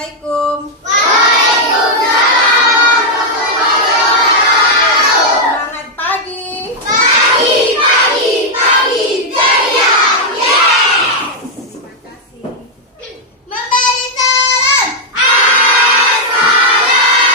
Assalamualaikum. Semangat pagi. Pagi ceria. Yes. Terima kasih. Memberi salam. Assalamualaikum warahmatullahi wabarakatuh.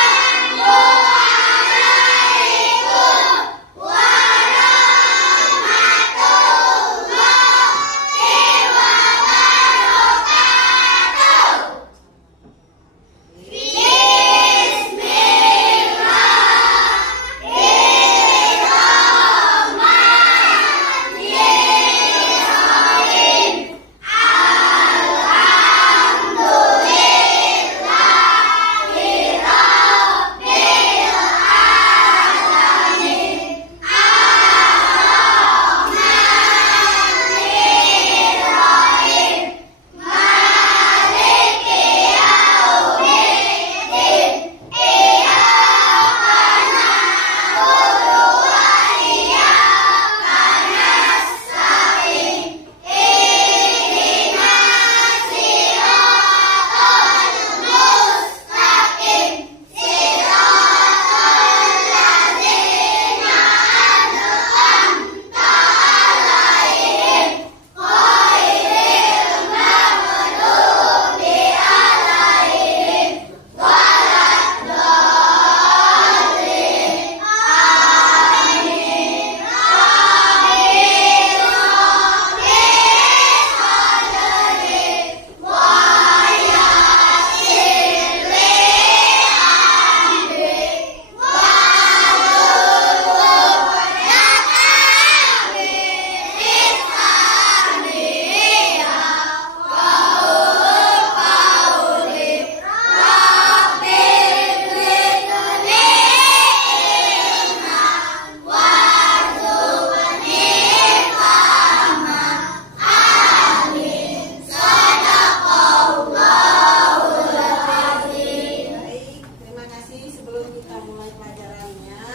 Baik, terima kasih. Sebelum kita mulai pelajarannya,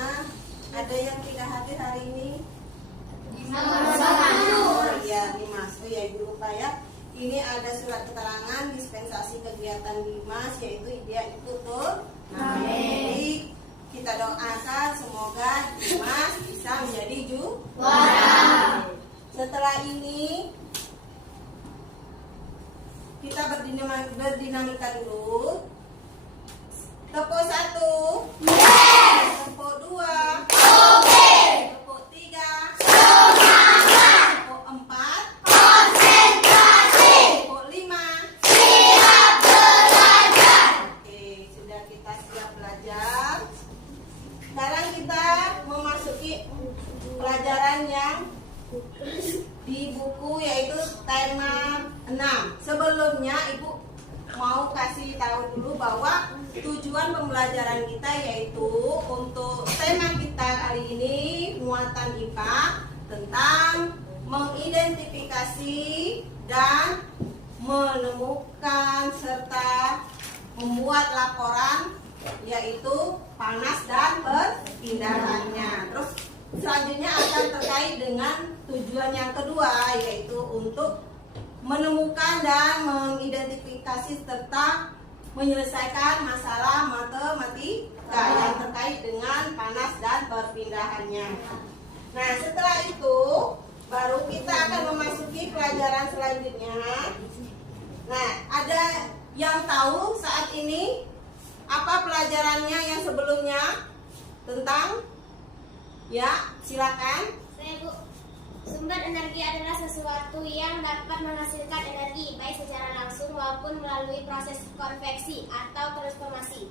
ada yang tidak hadir hari ini? Ya, Dimas. Oh ya, Ibu lupa ya. Ini ada surat keterangan dispensasi kegiatan Dimas, yaitu dia ikut turnamen. Kita doakan semoga Dimas bisa menjadi juara. Setelah ini kita berdinamika dulu. Tepuk 1. Tepuk 2. Tepuk 3. Tepuk 4. Tepuk 5. Oke, sudah kita siap belajar. Sekarang kita memasuki pelajaran yang di buku, yaitu tema 6. Sebelumnya Ibu mau kasih tahu dulu bahwa tujuan pembelajaran kita yaitu untuk tema kita kali ini muatan IPA tentang mengidentifikasi dan menemukan serta membuat laporan, yaitu panas dan perpindahannya. Terus selanjutnya akan terkait dengan tujuan yang kedua, yaitu untuk menemukan dan mengidentifikasi serta menyelesaikan masalah matematika yang terkait dengan panas dan perpindahannya. Nah, setelah itu baru kita akan memasuki pelajaran selanjutnya. Nah, ada yang tahu saat ini apa pelajarannya yang sebelumnya tentang? Ya, silakan. Saya, Bu. Sumber energi adalah sesuatu yang dapat menghasilkan energi baik secara langsung maupun melalui proses konveksi atau transformasi.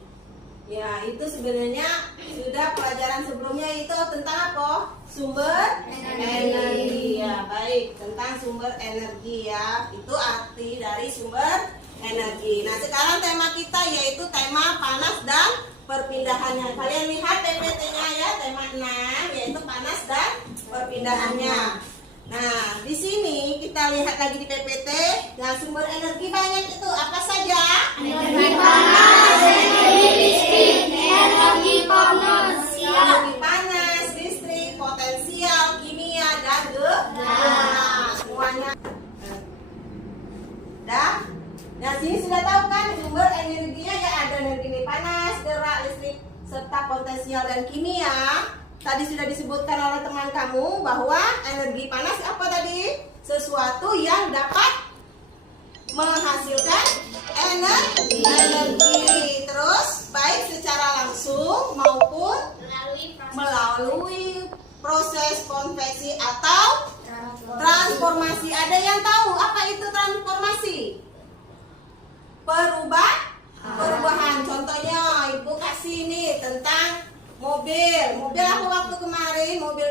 Ya, itu sebenarnya sudah pelajaran sebelumnya, itu tentang apa? Sumber energi. Ya, baik, tentang sumber energi ya. Itu arti dari sumber energi. Nah, sekarang tema kita yaitu tema panas dan perpindahannya. Kalian lihat PPT-nya ya, tema 6 yaitu panas dan perpindahannya. Nah, di sini kita lihat lagi di PPT. Nah, sumber energi banyak itu apa saja? Energi panas, energi listrik, energi Energi panas, listrik, potensial, kimia, dan gas. Semuanya. Dah? Nah, sini sudah tahu kan sumber energi serta potensial dan kimia. Tadi sudah disebutkan oleh teman kamu bahwa energi panas apa tadi? Sesuatu yang dapat menghasilkan energi. Terus baik secara langsung maupun melalui proses konveksi atau transformasi. Ada yang tahu apa itu transformasi? Perubahan. Contohnya Ibu kasih ini tentang mobil aku waktu kemarin mobil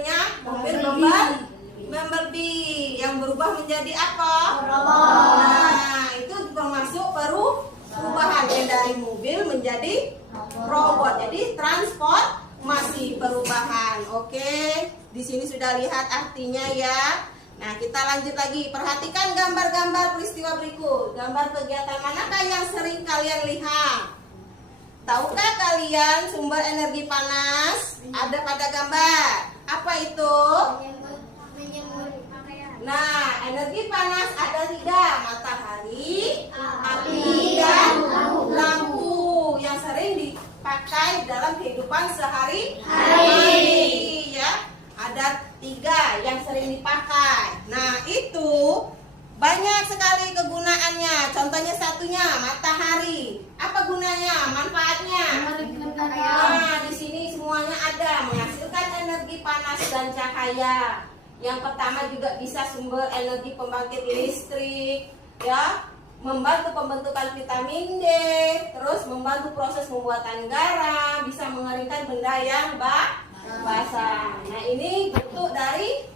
Bumblebee yang berubah menjadi apa? Nah, itu termasuk perubahan dari mobil menjadi robot. Jadi transformasi perubahan. Oke, di sini sudah lihat artinya ya. Nah, kita lanjut lagi. Perhatikan gambar-gambar peristiwa berikut. Gambar kegiatan manakah yang sering kalian lihat? Tahukah kalian sumber energi panas ada pada gambar? Apa itu? Nah, energi panas ada 3, matahari, api, dan lampu yang sering dipakai dalam kehidupan sehari-hari. Ya, ada 3 yang sering dipakai. Nah, itu banyak sekali kegunaannya. Contohnya satunya matahari. Apa gunanya? Manfaatnya? Nah, di sini semuanya ada, menghasilkan energi panas dan cahaya. Yang pertama juga bisa sumber energi pembangkit listrik, ya, membantu pembentukan vitamin D, terus membantu proses pembuatan garam, bisa mengeringkan benda yang basah. Nah, ini bentuk dari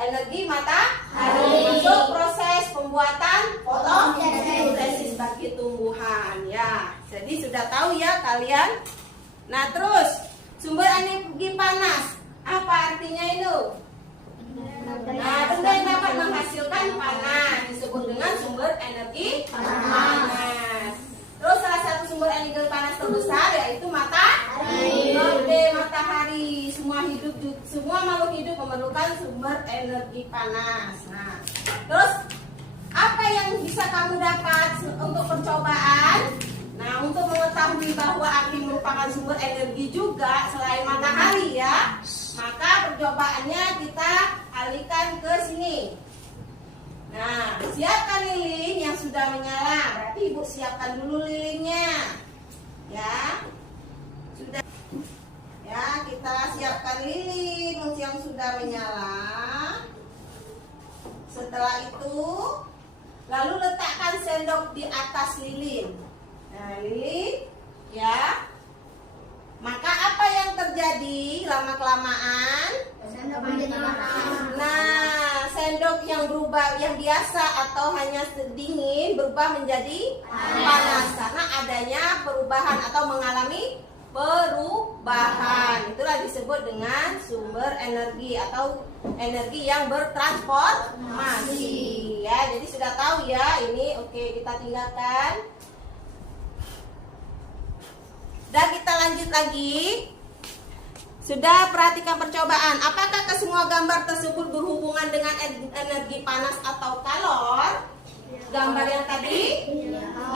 energi matahari, masuk proses pembuatan fotosintesis bagi tumbuhan ya. Jadi sudah tahu ya kalian. Nah, terus sumber energi panas apa artinya itu? Nah, benda yang dapat menghasilkan panas disebut dengan sumber energi panas. Terus salah satu sumber energi panas terbesar yaitu matahari. Semua makhluk hidup memerlukan sumber energi panas. Nah, terus apa yang bisa kamu dapat untuk percobaan? Nah, untuk mengetahui bahwa api merupakan sumber energi juga selain matahari ya, maka percobaannya kita alihkan ke sini. Nah, siapkan lilin yang sudah menyala. Berarti Ibu siapkan dulu lilinnya. Ya. Sudah. Ya, kita siapkan lilin yang sudah menyala. Setelah itu, lalu letakkan sendok di atas lilin. Nah, lilin, ya. Maka apa yang terjadi lama-kelamaan? Nah, sendok yang berubah, yang biasa atau hanya dingin berubah menjadi panas karena adanya perubahan atau mengalami perubahan. Itulah disebut dengan sumber energi atau energi yang bertransformasi. Ya, jadi sudah tahu ya ini. Oke, kita tinggalkan. Dan kita lanjut lagi. Sudah perhatikan percobaan. Apakah kesemua gambar tersebut berhubungan dengan energi panas atau kalor? Gambar yang tadi?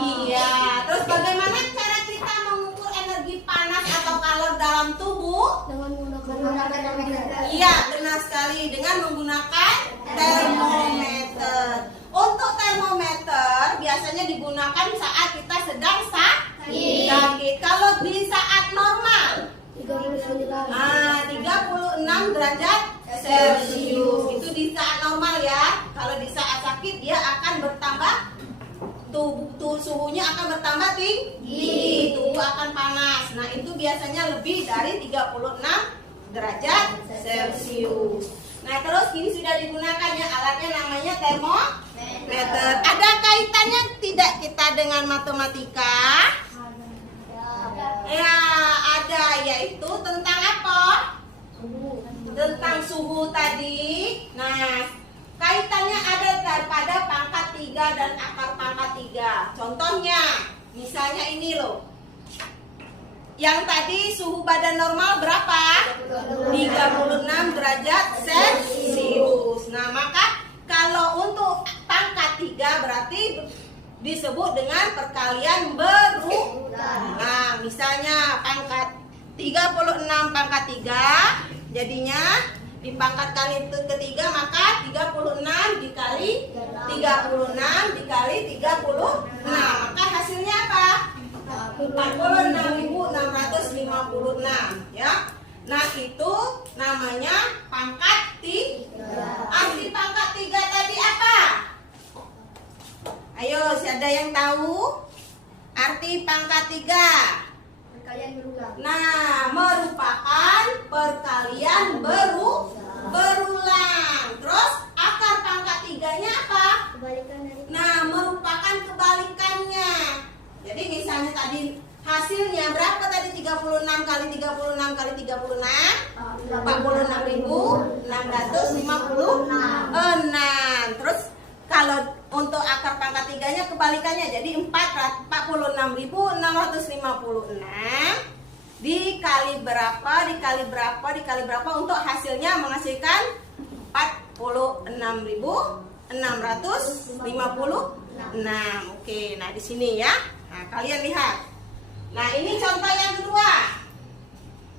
Iya. Terus bagaimana cara kita mengukur energi panas atau kalor dalam tubuh? Dengan menggunakan termometer. Iya, benar sekali. Dengan menggunakan termometer. Untuk termometer biasanya digunakan saat kita sedang sakit. Kalau di saat normal 36 derajat Celcius. Itu di saat normal ya. Kalau di saat sakit dia akan bertambah, suhunya akan bertambah tinggi, tubuh akan panas. Nah, itu biasanya lebih dari 36 derajat Celcius. Nah, terus ini sudah digunakan ya, alatnya namanya termometer. Ada kaitannya tidak kita dengan matematika? Ya, ada, yaitu tentang apa? Tentang suhu tadi. Nah, kaitannya ada daripada pangkat 3 dan akar pangkat 3. Contohnya, misalnya ini loh. Yang tadi suhu badan normal berapa? 36 derajat Celcius. Nah, maka kalau untuk pangkat 3 berarti disebut dengan perkalian berulang. Nah, misalnya pangkat 36 pangkat 3, jadinya di pangkat kali ketiga maka 36 dikali 36 dikali 36. Maka hasilnya apa? 46.656 ya. Nah, itu namanya pangkat 3. Arti pangkat 3 tadi apa? Ayo, siapa yang tahu arti pangkat 3? Perkalian berulang. Nah, merupakan perkalian berulang. Terus akar pangkat 3-nya apa? Kebalikan dari Nah, merupakan kebalikannya. Jadi misalnya tadi hasilnya berapa tadi? 36 kali 36 kali 36? 46.656. Terus kalau untuk akar pangkat 3-nya kebalikannya, jadi 46.656 dikali berapa dikali berapa dikali berapa untuk hasilnya menghasilkan 46.656. Oke, nah di sini ya. Nah, kalian lihat. Nah, ini contoh yang kedua,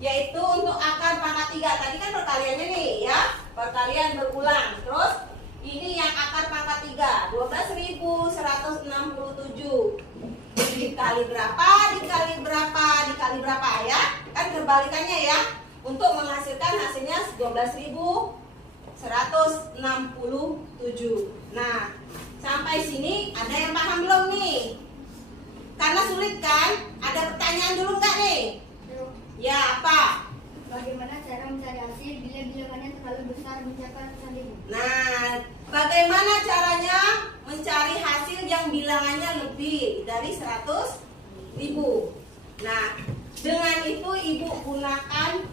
yaitu untuk akar pangkat 3. Tadi kan perkaliannya nih ya, perkalian berulang. Terus ini yang akar pangkat 3, 12.167 dikali berapa dikali berapa dikali berapa ya, kan kebalikannya ya, untuk menghasilkan hasilnya 12.167. Nah, sampai sini ada yang paham belum nih? Karena sulit kan? Ada pertanyaan dulu nggak nih? Ya, apa? bagaimana cara mencari hasil bila bilangannya terlalu besar mencapai 100.000? Nah, bagaimana caranya mencari hasil yang bilangannya lebih dari 100.000? Nah, dengan itu ibu gunakan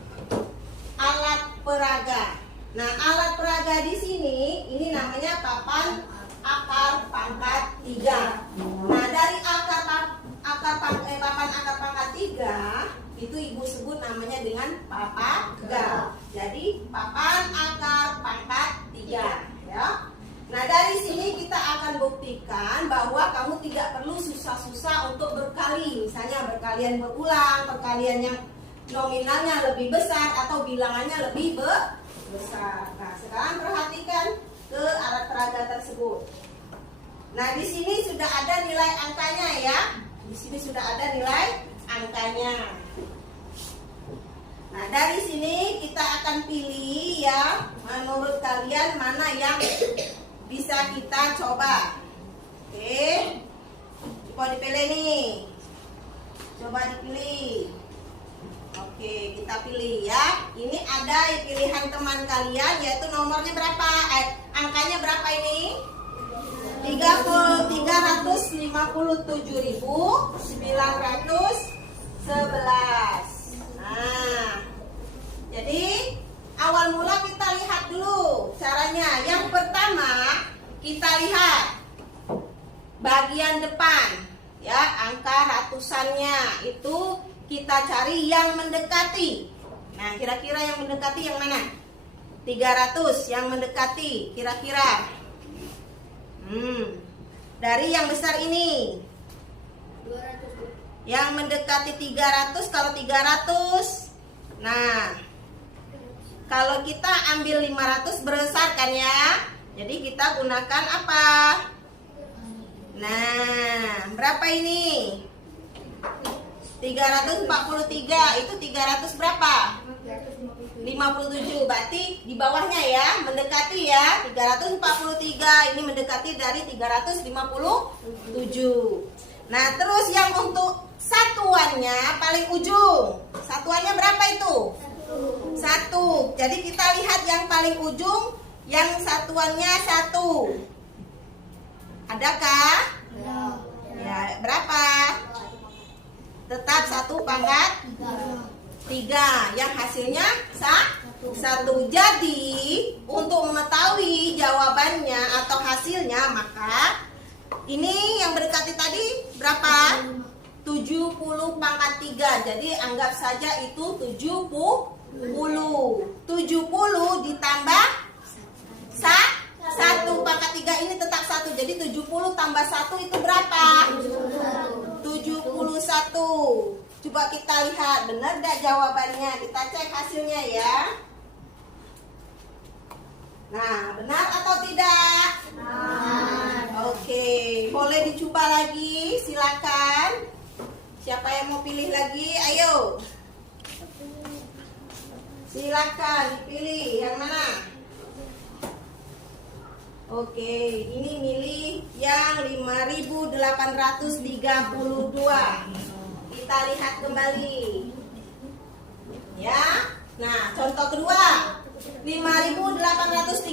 alat peraga. Nah, alat peraga di sini ini namanya papan akar pangkat 3. Nah, dari papan akar pangkat 3 itu ibu sebut namanya dengan papaga. Jadi papan akar pangkat 3 ya. Nah, dari sini kita akan buktikan bahwa kamu tidak perlu susah-susah untuk berkali. Misalnya berkalian berulang, perkalian yang nominalnya lebih besar atau bilangannya lebih besar. Nah, sekarang perhatikan ke alat peraga tersebut. Nah, di sini sudah ada nilai angkanya ya. Di sini sudah ada nilai angkanya. Nah, dari sini kita akan pilih ya, menurut kalian mana yang bisa kita coba. Oke, coba dipilih nih. Coba dipilih. Oke, kita pilih ya. Ini ada pilihan teman kalian, yaitu nomornya berapa? Angkanya berapa ini? 357.911. Nah, jadi awal mula kita lihat dulu caranya. Yang pertama kita lihat bagian depan ya, angka ratusannya itu kita cari yang mendekati. Nah, kira-kira yang mendekati yang mana? 300 yang mendekati kira-kira. Dari yang besar ini 200. yang mendekati 300. Kalau 300, nah kalau kita ambil 500 besar kan ya, jadi kita gunakan apa? Nah, berapa ini? 343. Itu 300 berapa? 57. Berarti di bawahnya ya, mendekati ya. 343 ini mendekati dari 357. Nah, terus yang untuk satuannya paling ujung. Satuannya berapa itu? 1. Jadi kita lihat yang paling ujung, yang satuannya 1. Adakah? Ya, berapa? Tetap 1 pangkat 3, yang hasilnya 1. Jadi untuk mengetahui jawabannya atau hasilnya, maka ini yang mendekati tadi berapa? 70 pangkat 3. Jadi anggap saja itu 70. 70 ditambah 1. 1 pangkat 3 ini tetap 1. Jadi 70 tambah 1 itu berapa? 71. Coba kita lihat benar gak jawabannya. Kita cek hasilnya ya. Nah, benar atau tidak? Oke, boleh dicoba lagi, silakan. Siapa yang mau pilih lagi? Ayo. Silakan dipilih yang mana? Oke, ini milih yang 5.832. Kita lihat kembali. Ya. Nah, contoh kedua. 5.832.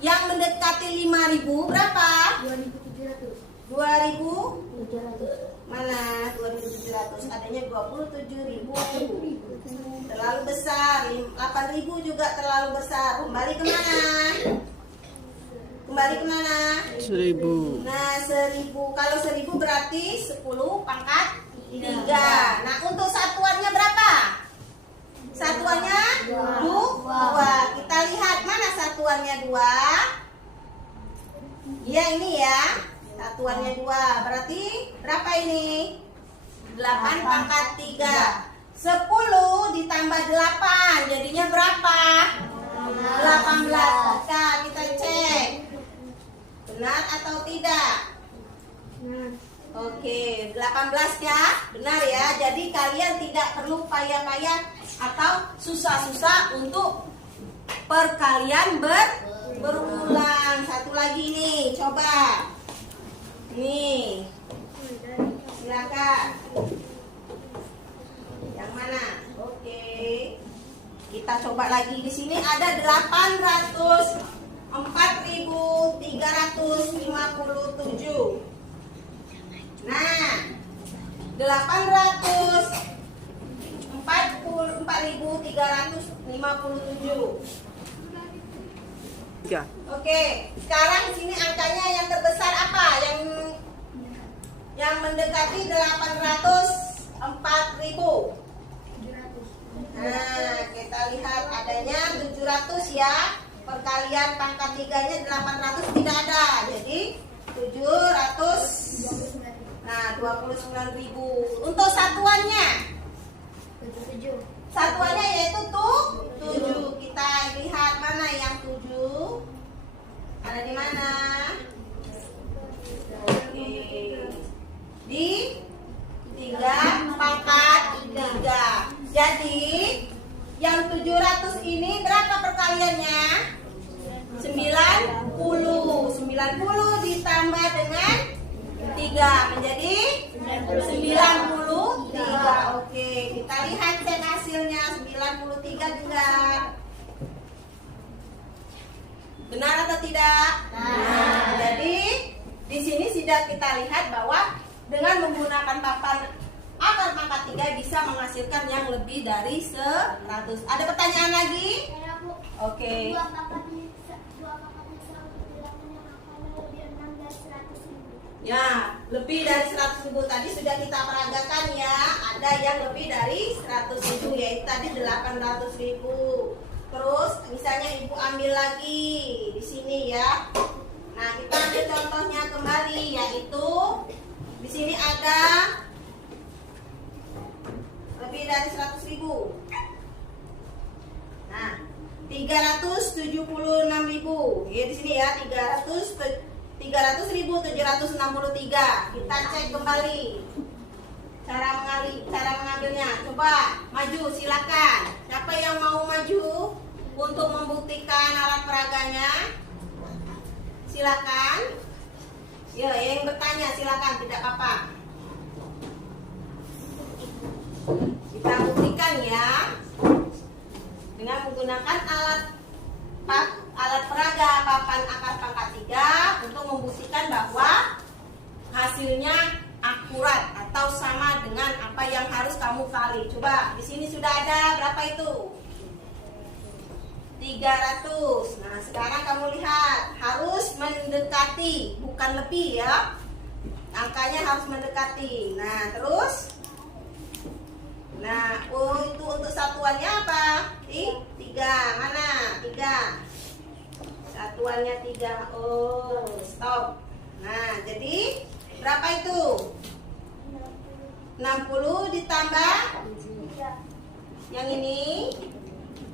Yang mendekati 5.000 berapa? 2.700. Mana 2.700? Adanya 27.000. Terlalu besar. 8.000 juga terlalu besar. Kembali kemana? Kembali kemana? 1.000. Nah, 1.000. Kalau 1.000 berarti 10 pangkat 3. Nah, untuk satuannya berapa? Satuannya 2. Kita lihat mana satuannya 2. Ya, ini ya. Satuannya 2. Berarti berapa ini? 8 pangkat 3. 10 ditambah 8. Jadinya berapa? 18. Kita cek. Benar atau tidak? Oke, 18 ya. Benar ya. Jadi kalian tidak perlu payah-payah atau susah-susah untuk perkalian berulang. Satu lagi nih, coba. Nih. Silakan. Yang mana? Oke. Kita coba lagi. Di sini ada 404.357. Nah, 844.357. Ya. Oke, sekarang di sini angkanya yang terbesar apa? Yang mendekati 804.000. Nah, kita lihat adanya 700 ya. Perkalian pangkat 3-nya 800 tidak ada. Jadi 700. Nah, 29.000. Untuk satuannya? 7. Satuannya yaitu 7. Kita lihat mana yang 7. Ada di mana? Oke. Di 3 pangkat 3. Jadi yang 700 ini berapa perkaliannya? 90. 90 ditambah dengan 3 menjadi 93. Oke, kita lihat cek hasilnya. 93 juga. Benar atau tidak? Nah, jadi di sini sudah kita lihat bahwa dengan menggunakan papan akar pangkat 3 bisa menghasilkan yang lebih dari 100. Ada pertanyaan lagi? Oke. Ya, lebih dari 100.000 tadi sudah kita peragakan ya. Ada yang lebih dari 100.000 yaitu tadi 800.000. Terus misalnya ibu ambil lagi di sini ya. Nah, kita ambil contohnya kembali yaitu di sini ada lebih dari 100.000. Nah, 376.000. Ya di sini ya 300.763. Kita cek kembali cara mengambilnya. Coba maju silakan. Siapa yang mau maju untuk membuktikan alat peraganya? Silakan. Ya, yang bertanya silakan, tidak apa-apa. Kita buktikan ya dengan menggunakan alat peraga papan akar pangkat 3 untuk membuktikan bahwa hasilnya akurat atau sama dengan apa yang harus kamu kali. Coba di sini sudah ada berapa itu? 300. Nah, sekarang kamu lihat harus mendekati, bukan lebih ya. Angkanya harus mendekati. Nah, terus nah, itu untuk satuannya apa? 3. Mana? 3. Satuannya 3. Oh, stop. Nah, jadi berapa itu? 60 ditambah yang ini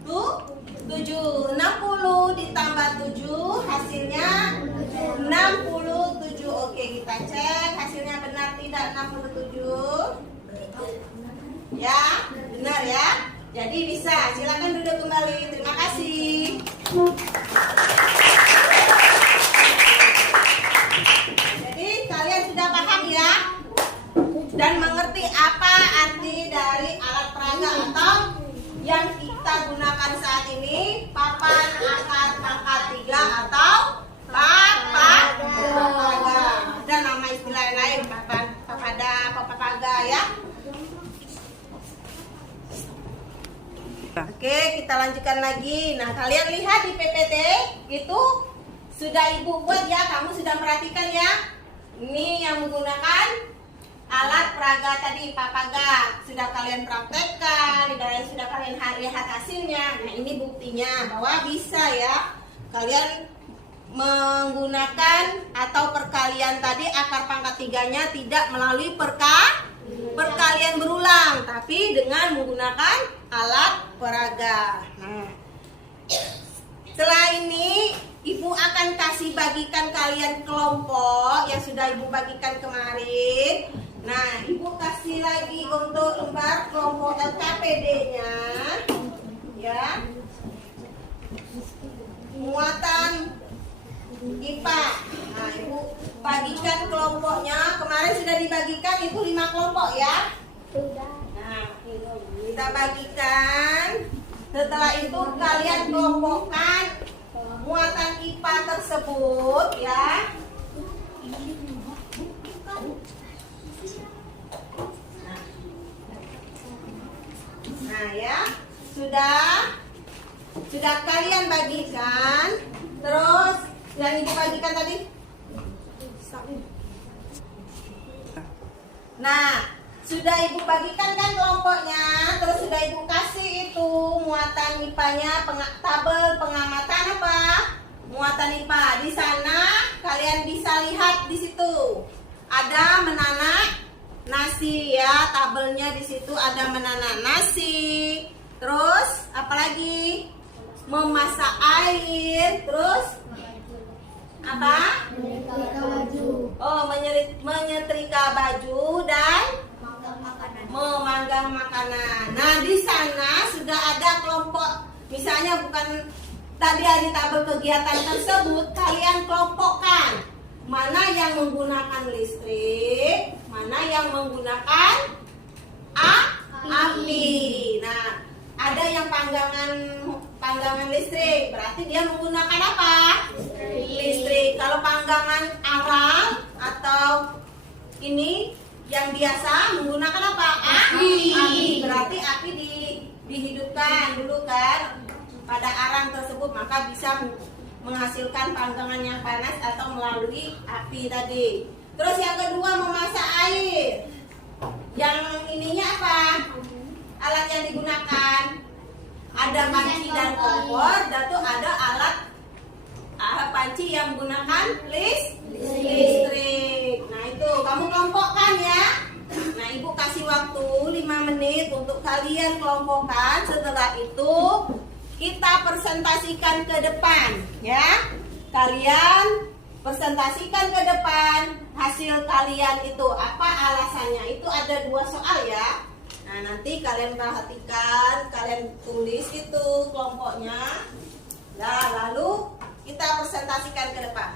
tuh 7. 60 ditambah 7 hasilnya 67. Oke, kita cek hasilnya benar tidak 67. Ya, benar ya. Jadi bisa, silakan duduk kembali. Terima kasih. Jadi kalian sudah paham ya? Dan mengerti apa arti dari alat peraga atau yang kita gunakan saat ini, papan angkat pangkat 3 atau papaga. Ada nama istilah lain, papaga ya. Oke, kita lanjutkan lagi. Nah, kalian lihat di PPT itu sudah ibu buat ya, kamu sudah perhatikan ya. Ini yang menggunakan alat peraga tadi, papaga. Sudah kalian praktekkan, dan sudah kalian lihat hasilnya. Nah, ini buktinya bahwa bisa ya. Kalian menggunakan atau perkalian tadi akar pangkat 3-nya tidak melalui perkalian berulang, tapi dengan menggunakan alat peraga. Nah, setelah ini ibu akan kasih bagikan kalian kelompok yang sudah ibu bagikan kemarin. Nah, ibu kasih lagi untuk lembar kelompok LKPD-nya, ya. Muatan IPA. Nah, ibu bagikan kelompoknya. Kemarin sudah dibagikan itu 5 kelompok ya. Nah, kita bagikan. Setelah itu kalian kelompokkan muatan IPA tersebut ya. Nah ya, sudah kalian bagikan. Terus yang ibu bagikan tadi. Nah, sudah ibu bagikan kan kelompoknya. Terus sudah ibu kasih itu muatan IPA-nya, tabel pengamatan apa? Muatan IPA. Di sana kalian bisa lihat di situ ada menanak nasi ya, tabelnya di situ ada menanak nasi. Terus apalagi? Memasak air. Terus apa? Oh, menyetrika baju dan memanggang makanan. Nah, di sana sudah ada kelompok. Misalnya bukan tadi ada tabel kegiatan tersebut, kalian kelompokkan mana yang menggunakan listrik, mana yang menggunakan api. Nah, ada yang panggangan listrik, berarti dia menggunakan apa? Listrik. Kalau panggangan arang atau ini yang biasa menggunakan apa? Api. Berarti api dihidupkan dulu kan pada arang tersebut, maka bisa menghasilkan panggangan yang panas atau melalui api tadi. Terus yang kedua, memasak air. Yang ininya apa? Alat yang digunakan ada panci dan kompor, dan tuh ada alat panci yang menggunakan listrik. Nah, itu kamu kelompokkan ya. Nah, ibu kasih waktu 5 menit untuk kalian kelompokkan. Setelah itu kita presentasikan ke depan ya. Kalian presentasikan ke depan hasil kalian itu apa alasannya. Itu ada 2 soal ya. Nah, nanti kalian perhatikan, kalian tulis itu kelompoknya. Nah, lalu kita presentasikan ke depan.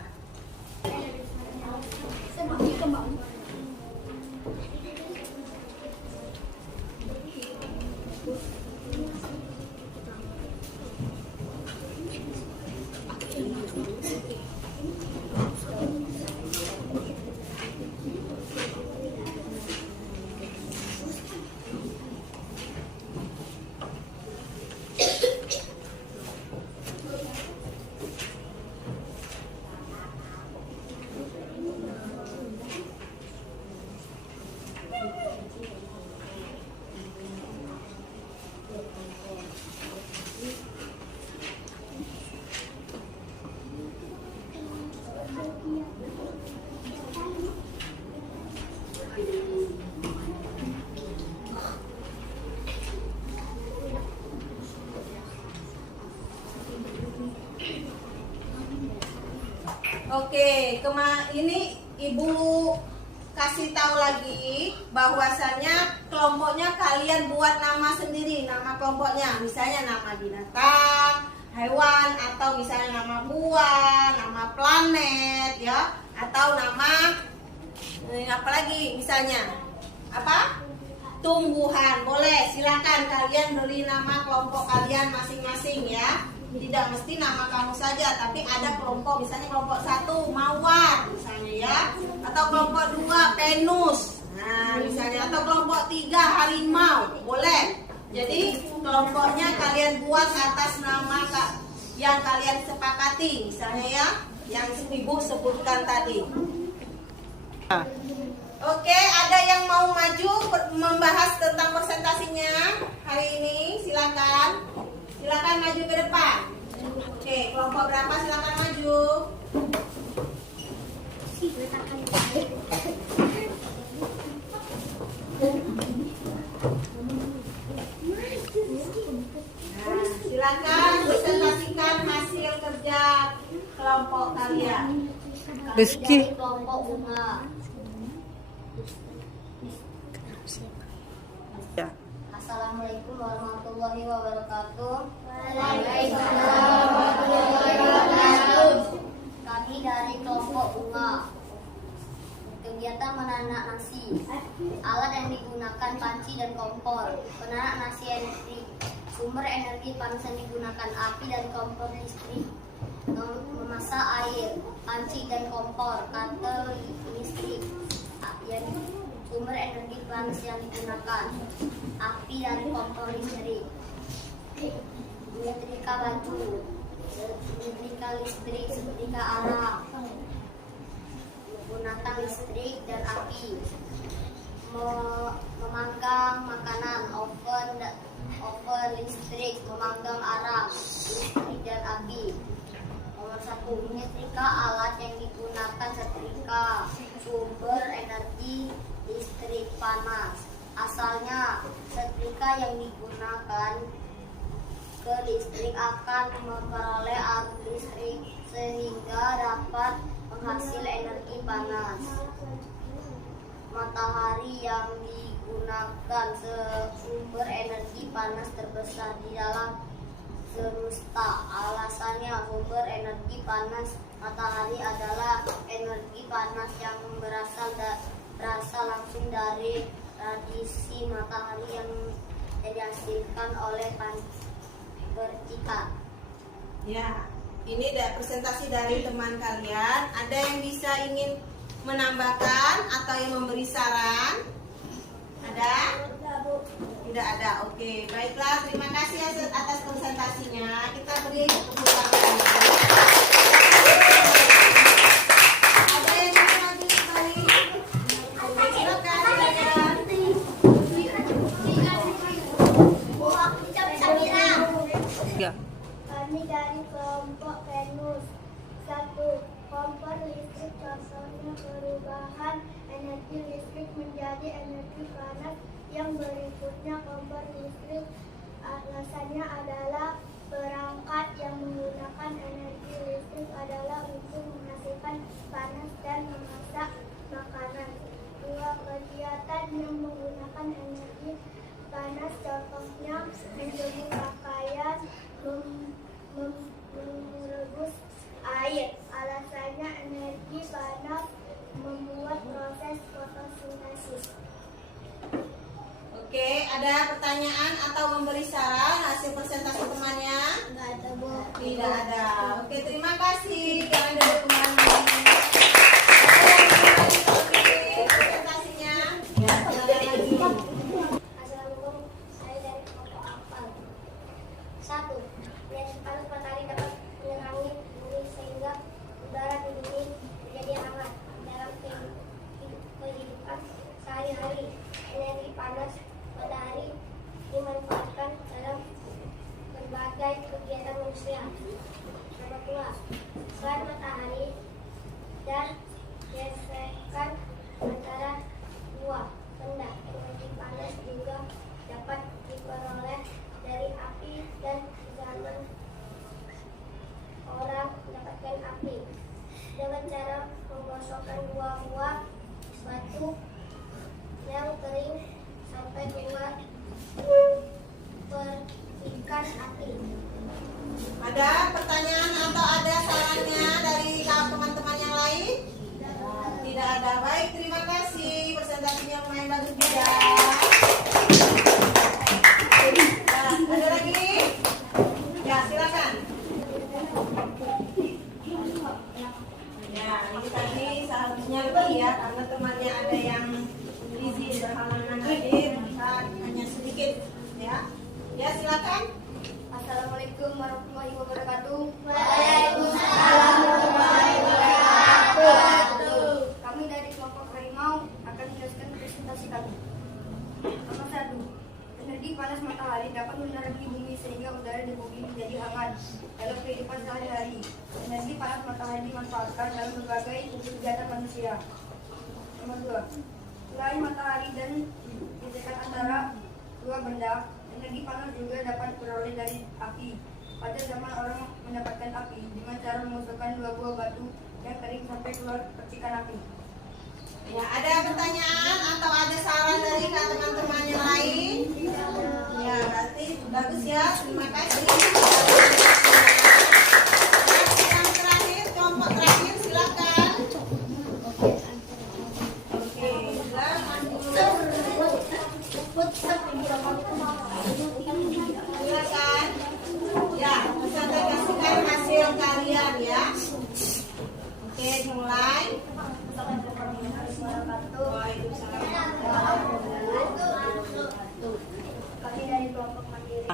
Oke, ini Ibu kasih tahu lagi bahwasannya kelompoknya kalian buat nama sendiri, nama kelompoknya, misalnya nama binatang, hewan, atau misalnya nama buah, nama planet, ya, atau nama apa lagi, misalnya apa? Tumbuhan. Boleh, silakan kalian beri nama kelompok kalian masing-masing ya. Tidak mesti nama kamu saja, tapi ada kelompok, misalnya kelompok 1 mawar misalnya ya, atau kelompok 2 penus, nah misalnya, atau kelompok 3 harimau, boleh. Jadi kelompoknya kalian buat atas nama yang kalian sepakati, misalnya ya, yang Ibu sebutkan tadi. Oke, ada yang mau maju membahas tentang presentasinya hari ini? Silakan. Silakan maju ke depan. Oke, kelompok berapa silakan maju. Nah, silakan presentasikan hasil kerja kelompok kalian. Rizky. Kelompok bunga. Ya. Assalamualaikum warahmatullahi wabarakatuh. Waalaikumsalam warahmatullahi wabarakatuh. Kami dari kelompok bunga. Kegiatan menanak nasi. Alat yang digunakan panci dan kompor. Penanak nasi elektrik. Sumber energi panas yang digunakan api dan kompor listrik. Memasak air, panci dan kompor, katel listrik. Sumber energi panas yang digunakan api dan kompor listrik. Setrika baju, setrika listrik, setrika arang, menggunakan listrik dan api. Memanggang makanan, oven listrik, memanggang arang, listrik dan api. Nomor 1, setrika, alat yang digunakan setrika, sumber energi listrik panas. Asalnya setrika yang digunakan ke listrik akan memperoleh arus listrik sehingga dapat menghasil energi panas. Matahari yang digunakan sumber energi panas terbesar di dalam semesta. Alasannya sumber energi panas matahari adalah energi panas yang berasal langsung dari radiasi matahari yang dihasilkan oleh percikan. Ya, ini presentasi dari teman kalian. Ada yang bisa ingin menambahkan atau yang memberi saran? Ada? Tidak ada. Oke, baiklah. Terima kasih atas presentasinya. Kita beri tepuk tangan. Ada yang mau maju kembali? Silakan. Ya. Kami dari kelompok Venus. 1. Kompor listrik, contohnya perubahan energi listrik menjadi energi panas. Yang berikutnya kompor listrik, alasannya adalah perangkat yang menggunakan energi listrik adalah untuk menghasilkan panas dan memasak makanan. 2. Kegiatan yang menggunakan energi panas, contohnya menjemur pakaian, merebus air. Alasannya energi panas membuat proses fotosintesis. Oke, ada pertanyaan atau memberi saran hasil presentasi temannya? Enggak ada, Bu. Tidak ada. Oke, terima kasih. Jangan duduk kembali. Ada yang mau lanjut presentasinya? Ya, silakan lagi. Assalamualaikum, saya dari kelompok Apal. 1. Radiasi panas matahari dapat menerangi bumi sehingga udara di bumi menjadi hangat. Dalam kehidupan sehari-hari, energi panas matahari dimanfaatkan dalam berbagai kegiatan manusia. Nomor 2. Selain matahari, Ya. Ada lagi? Ya, silakan. Ya, ini tadi seharusnya lebih ya, karena temannya ada yang busy berhalangan hadir, maka hanya sedikit ya. Ya, silakan. Assalamualaikum warahmatullahi wabarakatuh. Waalaikumsalam warahmatullahi wabarakatuh. Kami dari kelompok harimau akan menjelaskan presentasi kami. Nomor 1. Energi panas matahari dapat menerangi bumi sehingga udara di bumi menjadi hangat dalam kehidupan sehari-hari. Energi panas matahari dimanfaatkan dalam berbagai kegiatan manusia. Nomor 2. Selain matahari dan gesekan antara dua benda, energi panas juga dapat diperoleh dari api. Pada zaman orang mendapatkan api dengan cara memusnahkan dua buah batu yang kering sampai keluar percikan api. Ya, ada pertanyaan atau ada saran dari teman-teman yang lain? Ya, berarti bagus ya. Terima kasih. Yang terakhir, kelompok terakhir, silakan. Oke, silakan dulu. Silakan. Ya, presentasikan hasil kalian ya. Oke, mulai. Kami dari kelompok mandiri.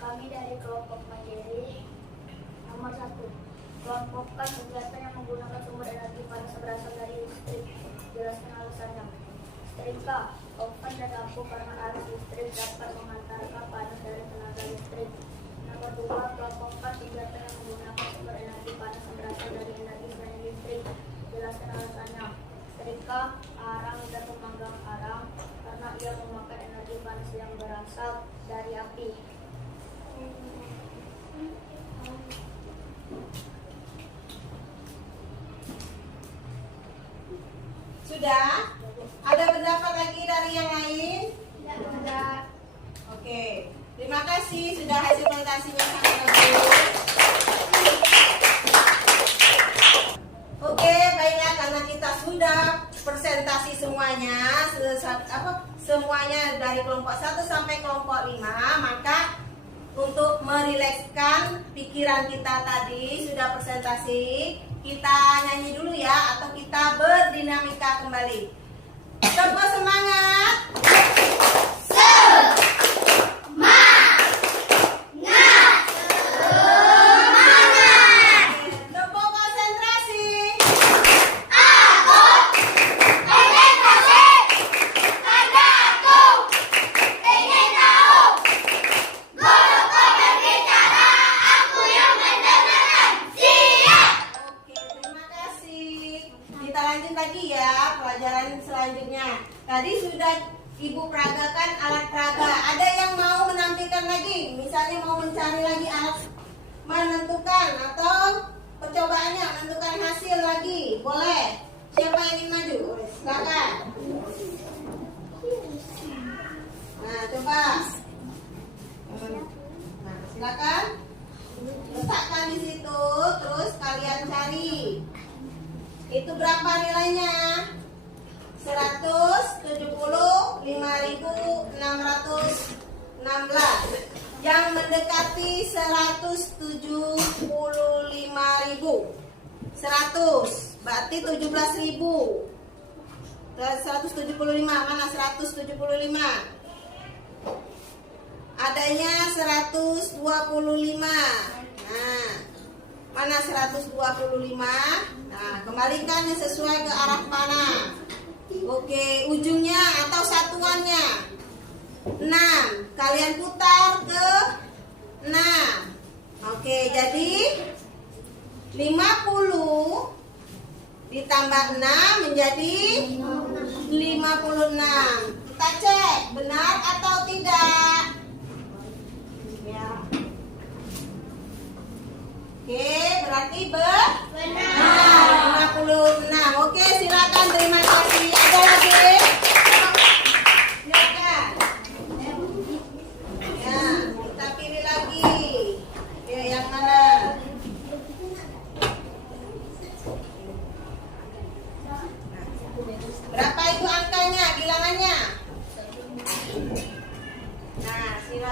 Kami dari kelompok mandiri. Nomor 1. Kelompokkan kegiatan yang menggunakan sumber energi panas berasal dari listrik. Jelaskan alasannya. Setrika, oven dan lampu karena arus listrik dapat mengantarkan panas dari tenaga listrik. Nomor 2. Kelompokkan kegiatan yang menggunakan sumber energi panas yang berasal dari energi selain listrik. Jelaskan alasannya. Setrika, arang dan pemanggang arang karena ia memakai energi panas yang berasal dari api. Sudah? Ada pendapat lagi dari yang lain? Tidak. Oke. Terima kasih sudah hasil presentasinya sangat bagus. Oke, baiklah karena kita sudah presentasi semuanya, semuanya dari kelompok 1 sampai kelompok 5, maka untuk merilekskan pikiran kita tadi sudah presentasi, kita nyanyi dulu ya atau kita berdinamika kembali. Coba semangat. Coba konsentrasi. Oke, terima kasih. Kita lanjut lagi ya pelajaran selanjutnya. Tadi sudah Ibu peragakan alat peraga. Ada yang mau menampilkan lagi? Misalnya mau mencari lagi alat menentukan atau percobaannya menentukan hasil lagi. Boleh. Siapa yang ingin maju? Silakan. Nah, coba. Nah, silakan. Letakkan di situ, terus kalian cari. Itu berapa nilainya? 175.616. Yang mendekati 175.000. 100 berarti 17.000. 175 mana 175? Adanya 125. Nah, mana 125? Nah, kembalikan yang sesuai ke arah panah. Oke, ujungnya atau satuannya 6. Kalian putar ke 6. Oke, jadi 50 ditambah 6 menjadi 56. Kita cek benar atau tidak. Ya. Oke, berarti benar. 56. Oke, silakan, terima kasih. Ada lagi? Silakan. Ya, kita pilih lagi. Ya, yang mana? Berapa itu angkanya, bilangannya?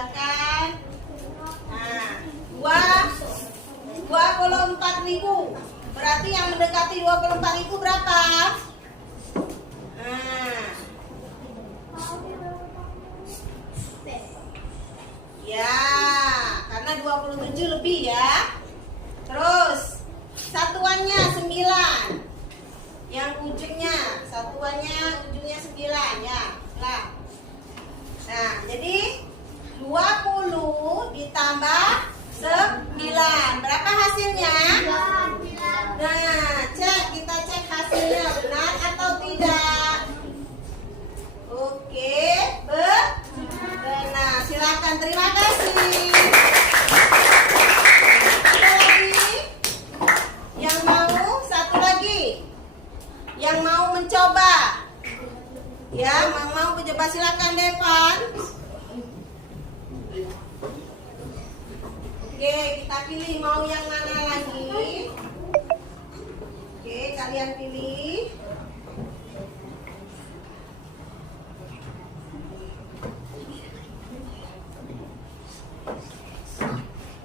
silakan. Nah, 24.000. Berarti yang mendekati 24.000 berapa? Nah. Ya, karena 27 lebih ya. Terus satuannya 9. Yang satuannya ujungnya 9 ya. Nah, jadi 20 ditambah 9. Berapa hasilnya? Nah, kita cek hasilnya benar atau tidak. Oke, benar. Silakan, terima kasih. Ada lagi? Yang mau? Satu lagi. Yang mau mencoba? Ya, mau mencoba silakan Devan. Oke, kita pilih mau yang mana lagi. Oke, kalian pilih.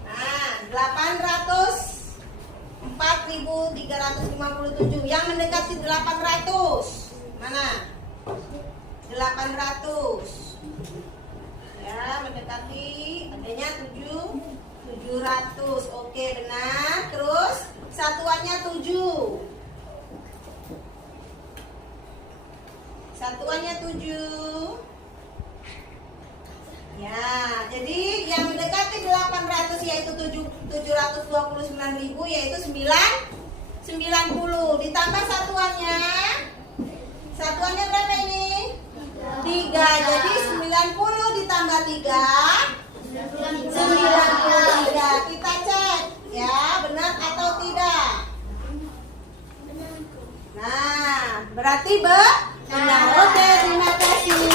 Nah, 4.357. Yang mendekati 800. Mana? 800. Ya, mendekati adanya 700. Oke, benar. Terus satuannya 7. Satuannya 7. Ya, jadi yang mendekati 800 yaitu 729.000 yaitu 90 ditambah satuannya. Satuannya berapa ini? 3. Jadi 90 ditambah 3 93. Kita cek ya, benar atau tidak. Nah, berarti benar. Oke, terima kasih.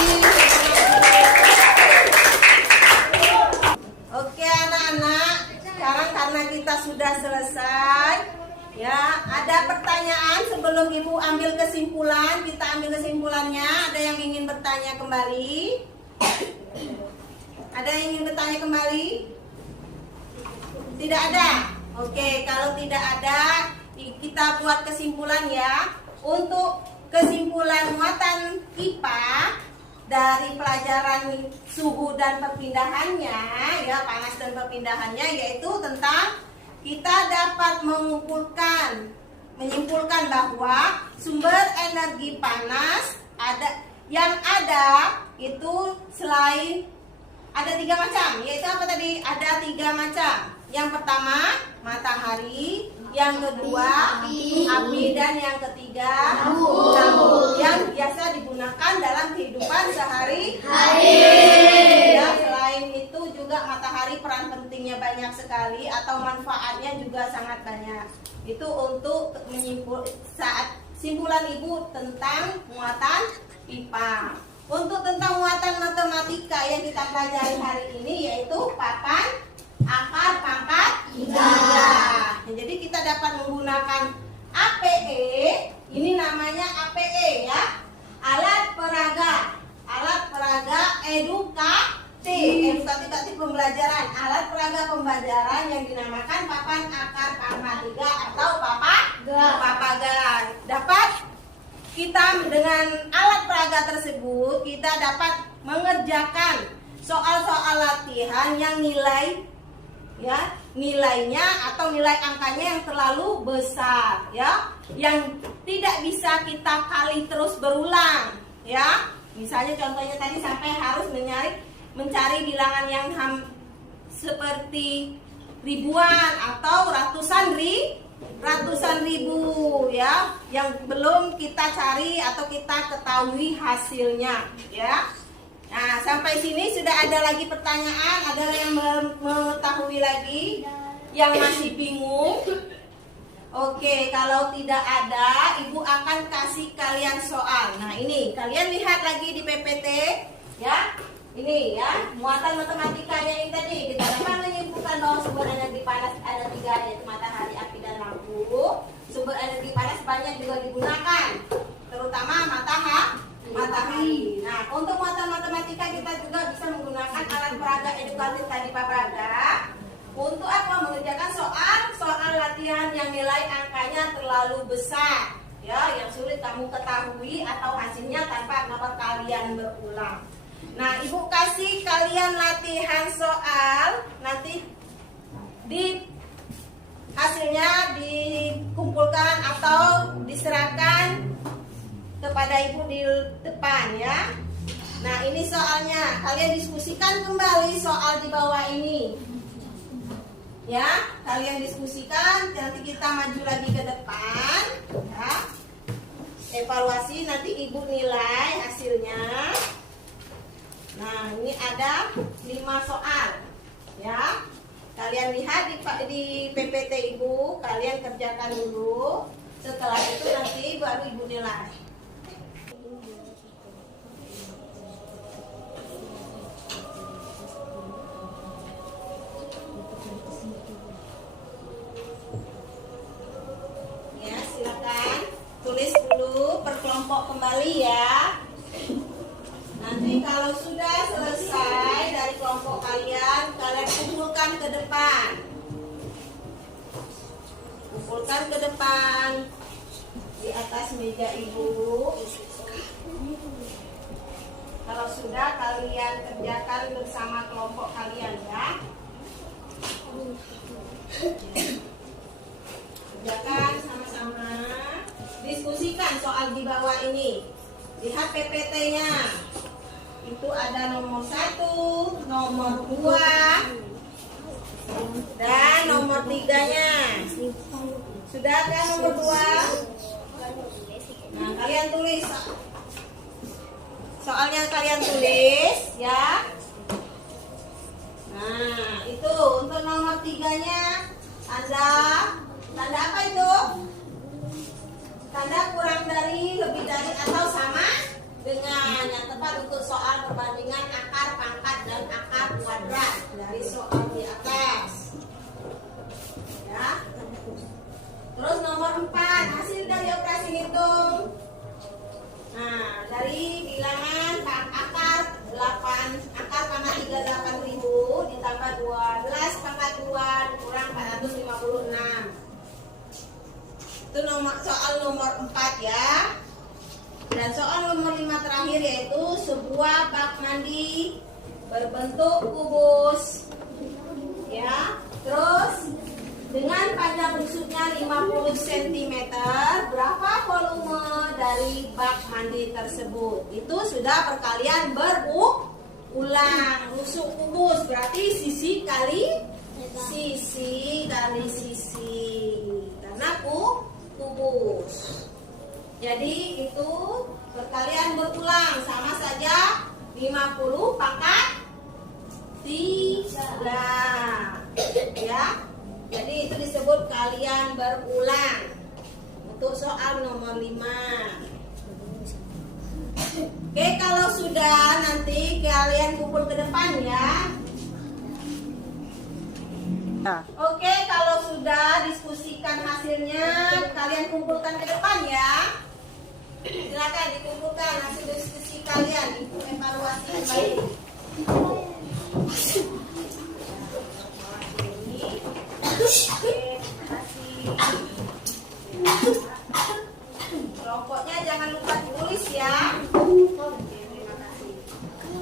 Oke anak-anak, sekarang karena kita sudah selesai, ya ada pertanyaan sebelum ibu ambil kesimpulan. Kita ambil kesimpulannya. Ada yang ingin bertanya kembali? Ada yang ingin bertanya kembali? Tidak ada. Oke, kalau tidak ada, kita buat kesimpulan ya. Untuk kesimpulan muatan IPA dari pelajaran suhu dan perpindahannya, ya panas dan perpindahannya, yaitu tentang kita dapat menyimpulkan bahwa sumber energi panas yang ada itu selain ada 3 macam, yaitu apa tadi? Ada 3 macam. Yang pertama matahari, yang kedua api, dan yang ketiga lampu yang biasa digunakan dalam kehidupan sehari-hari. Ya, selain itu juga matahari peran pentingnya banyak sekali atau manfaatnya juga sangat banyak. Itu untuk saat simpulan ibu tentang muatan IPA. Untuk tentang muatan matematika yang kita pelajari hari ini yaitu papan, akar, pangkat, darjah. Jadi kita dapat menggunakan APE. Ini namanya APE ya, alat peraga edukatif pembelajaran, alat peraga pembelajaran yang dinamakan papan, akar, pangkat, atau papaga. Dapat kita dengan alat peraga tersebut kita dapat mengerjakan soal-soal latihan yang nilainya atau nilai angkanya yang terlalu besar ya, yang tidak bisa kita kali terus berulang ya. Misalnya contohnya tadi sampai harus mencari bilangan yang seperti ribuan atau ratusan ribu ya, yang belum kita cari atau kita ketahui hasilnya ya. Nah, sampai sini sudah ada lagi pertanyaan? Ada yang mengetahui lagi? Yang masih bingung? Oke, kalau tidak ada, ibu akan kasih kalian soal. Nah, ini kalian lihat lagi di PPT ya. Ini ya, muatan matematikanya ini tadi. Kita dapat menyimpulkan bahwa sumber energi panas ada 3, yaitu matahari, api, dan lampu. Sumber energi panas banyak juga digunakan, terutama matahari. Nah, untuk muatan matematika kita juga bisa menggunakan alat peraga edukatif dikutip tadi Pak Braga. Untuk apa? Mengerjakan soal latihan yang nilai angkanya terlalu besar, ya, yang sulit kamu ketahui atau hasilnya tanpa dapat kalian berulang. Nah, Ibu kasih kalian latihan soal, nanti hasilnya dikumpulkan atau diserahkan kepada Ibu di depan, ya. Nah, ini soalnya, kalian diskusikan kembali soal di bawah ini. Ya, kalian diskusikan, nanti kita maju lagi ke depan, ya. Evaluasi, nanti Ibu nilai hasilnya. Nah, ini ada 5 soal, ya. Kalian lihat di PPT Ibu, kalian kerjakan dulu. Setelah itu nanti baru Ibu nilai. Ya, silakan tulis dulu per kelompok kembali ya. Nanti kalau sudah selesai dari kelompok kalian, kalian kumpulkan ke depan. Kumpulkan ke depan di atas meja Ibu. Kalau sudah, kalian kerjakan bersama kelompok kalian ya. Kerjakan sama-sama. Diskusikan soal di bawah ini. Lihat PPT-nya. Itu ada nomor 1, nomor 2, dan nomor 3-nya. Sudah kan nomor 2? Nah, kalian tulis. Soalnya kalian tulis ya. Nah, itu untuk nomor 3-nya tanda apa itu? Tanda kurang dari, lebih dari, atau sama dengan. Yang tepat untuk soal perbandingan akar pangkat dan akar kuadrat dari soal di atas. Ya. Terus nomor 4, hasil dari operasi hitung. Nah, dari bilangan akar 8, akar pangkat 38.000 ditambah 12 pangkat 2 kurang 456. Itu soal nomor 4 ya. Dan soal nomor 5 terakhir yaitu sebuah bak mandi berbentuk kubus. Ya. Terus dengan panjang rusuknya 50 cm, berapa volume dari bak mandi tersebut? Itu sudah perkalian berulang. Rusuk kubus berarti sisi kali sisi kali sisi. Karena kubus. Jadi itu perkalian berulang, sama saja 50 pangkat 3. Ya. Jadi itu disebut kalian berulang. Untuk soal nomor 5. Oke, kalau sudah nanti kalian kumpul ke depan ya. Oke, kalau sudah diskusikan hasilnya, kalian kumpulkan ke depan ya. Silakan dikumpulkan hasil diskusi kalian, Ibu evaluasi kembali. Kelompoknya jangan lupa ditulis ya.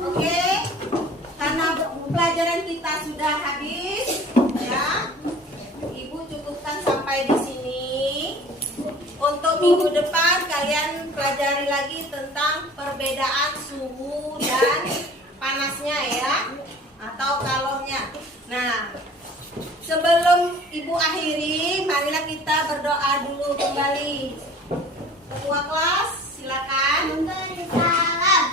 Oke, karena pelajaran kita sudah habis ya, Ibu cukupkan sampai di sini. Untuk minggu depan kalian pelajari lagi tentang perbedaan suhu dan panasnya ya, atau kalornya. Nah, sebelum Ibu akhiri, marilah kita berdoa dulu kembali. Ketua kelas, silakan. Memberi salam.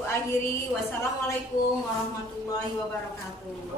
Ibu akhiri. Wassalamualaikum warahmatullahi wabarakatuh.